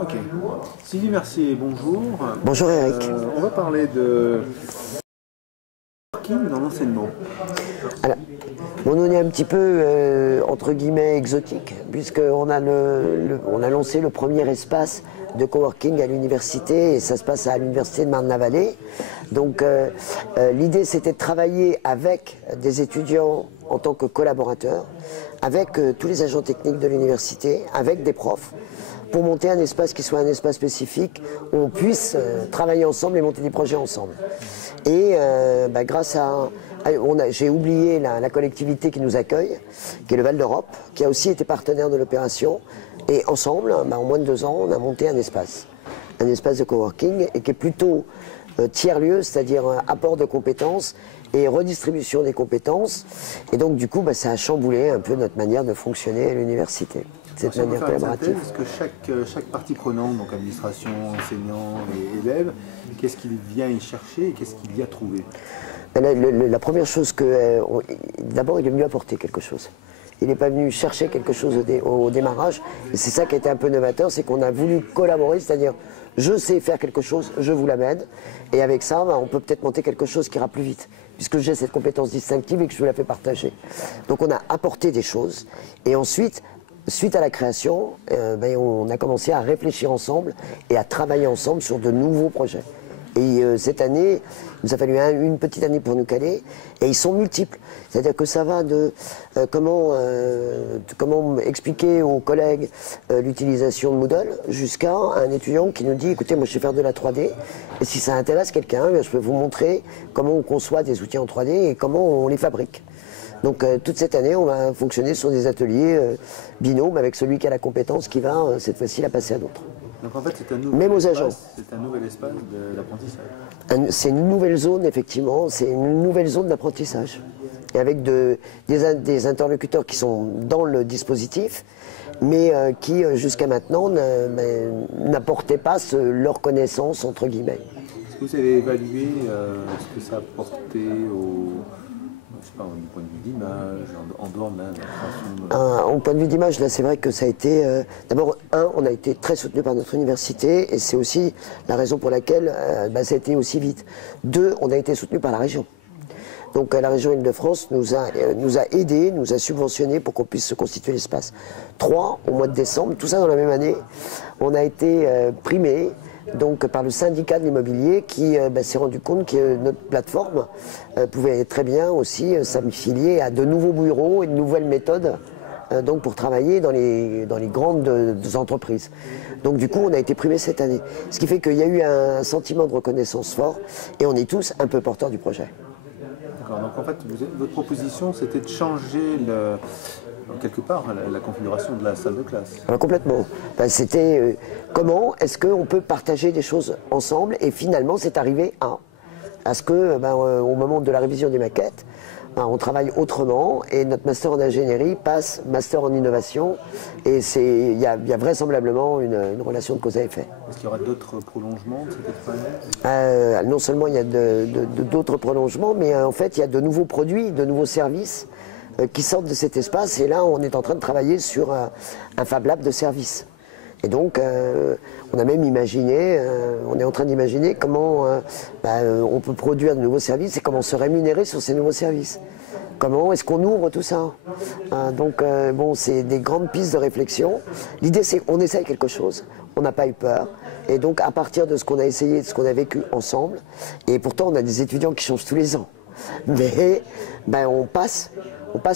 Ok. Sylvie Mercier, bonjour. Bonjour Eric. On va parler de coworking dans l'enseignement. Alors, bon, on est un petit peu, entre guillemets, exotique, puisqu'on a, on a lancé le premier espace de coworking à l'université, et ça se passe à l'université de Marne-la-Vallée. Donc l'idée, c'était de travailler avec des étudiants en tant que collaborateurs, avec tous les agents techniques de l'université, avec des profs, pour monter un espace qui soit un espace spécifique, où on puisse travailler ensemble et monter des projets ensemble. Et grâce à... j'ai oublié la collectivité qui nous accueille, qui est le Val d'Europe, qui a aussi été partenaire de l'opération. Et ensemble, en moins de 2 ans, on a monté un espace de coworking, et qui est plutôt tiers-lieu, c'est-à-dire apport de compétences et redistribution des compétences. Et donc, du coup, ça a chamboulé un peu notre manière de fonctionner à l'université. Cette manière collaborative. Est-ce que chaque partie prenante, donc administration, enseignants et élèves, qu'est-ce qu'il vient y chercher et qu'est-ce qu'il y a trouvé? La première chose que... D'abord, il est venu apporter quelque chose. Il n'est pas venu chercher quelque chose au démarrage. Et c'est ça qui a été un peu novateur, c'est qu'on a voulu collaborer, c'est-à-dire je sais faire quelque chose, je vous l'amène. Et avec ça, on peut peut-être monter quelque chose qui ira plus vite, puisque j'ai cette compétence distinctive et que je vous la fais partager. Donc on a apporté des choses. Et ensuite, suite à la création, on a commencé à réfléchir ensemble et à travailler ensemble sur de nouveaux projets. Et cette année, il nous a fallu une petite année pour nous caler, et ils sont multiples. C'est-à-dire que ça va de comment expliquer aux collègues l'utilisation de Moodle, jusqu'à un étudiant qui nous dit, écoutez, moi je sais faire de la 3D, et si ça intéresse quelqu'un, je peux vous montrer comment on conçoit des outils en 3D et comment on les fabrique. Donc toute cette année, on va fonctionner sur des ateliers binômes avec celui qui a la compétence qui va, cette fois-ci, la passer à d'autres. Donc en fait, c'est un nouvel espace d'apprentissage. C'est une nouvelle zone, effectivement, c'est une nouvelle zone d'apprentissage. Et avec des interlocuteurs qui sont dans le dispositif, mais qui, jusqu'à maintenant, n'apportaient pas leur connaissance, entre guillemets. Est-ce que vous avez évalué ce que ça apportait je sais pas, du point de vue d'image, en dehors de la Au point de vue d'image, là, c'est vrai que ça a été... D'abord, on a été très soutenu par notre université, et c'est aussi la raison pour laquelle ça a été aussi vite. 2, on a été soutenu par la région. Donc la région Île-de-France nous a aidés, nous a subventionnés pour qu'on puisse se constituer l'espace. 3, au mois de décembre, tout ça dans la même année, on a été primés donc par le syndicat de l'immobilier qui s'est rendu compte que notre plateforme pouvait très bien aussi s'affilier à de nouveaux bureaux et de nouvelles méthodes donc pour travailler dans les grandes entreprises. Donc du coup, on a été primés cette année. Ce qui fait qu'il y a eu un sentiment de reconnaissance fort, et on est tous un peu porteurs du projet. D'accord, donc en fait, votre proposition, c'était de changer quelque part la configuration de la salle de classe. Complètement. C'était comment est-ce qu'on peut partager des choses ensemble, et finalement c'est arrivé à ce que au moment de la révision des maquettes, on travaille autrement, et notre master en ingénierie passe master en innovation, et il y a vraisemblablement une relation de cause à effet. Est-ce qu'il y aura d'autres prolongements de cette expérience? Non seulement il y a d'autres prolongements, mais en fait il y a de nouveaux produits, de nouveaux services qui sortent de cet espace, et là on est en train de travailler sur un Fab Lab de services. Et donc on a même imaginé, on est en train d'imaginer comment on peut produire de nouveaux services et comment se rémunérer sur ces nouveaux services. Comment est-ce qu'on ouvre tout ça? Donc bon, c'est des grandes pistes de réflexion. L'idée, c'est qu'on essaye quelque chose, on n'a pas eu peur, et donc à partir de ce qu'on a essayé, de ce qu'on a vécu ensemble, et pourtant on a des étudiants qui changent tous les ans, mais on passe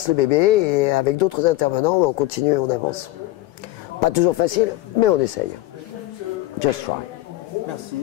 le bébé, et avec d'autres intervenants, on continue et on avance. Pas toujours facile, mais on essaye. Just try. Merci.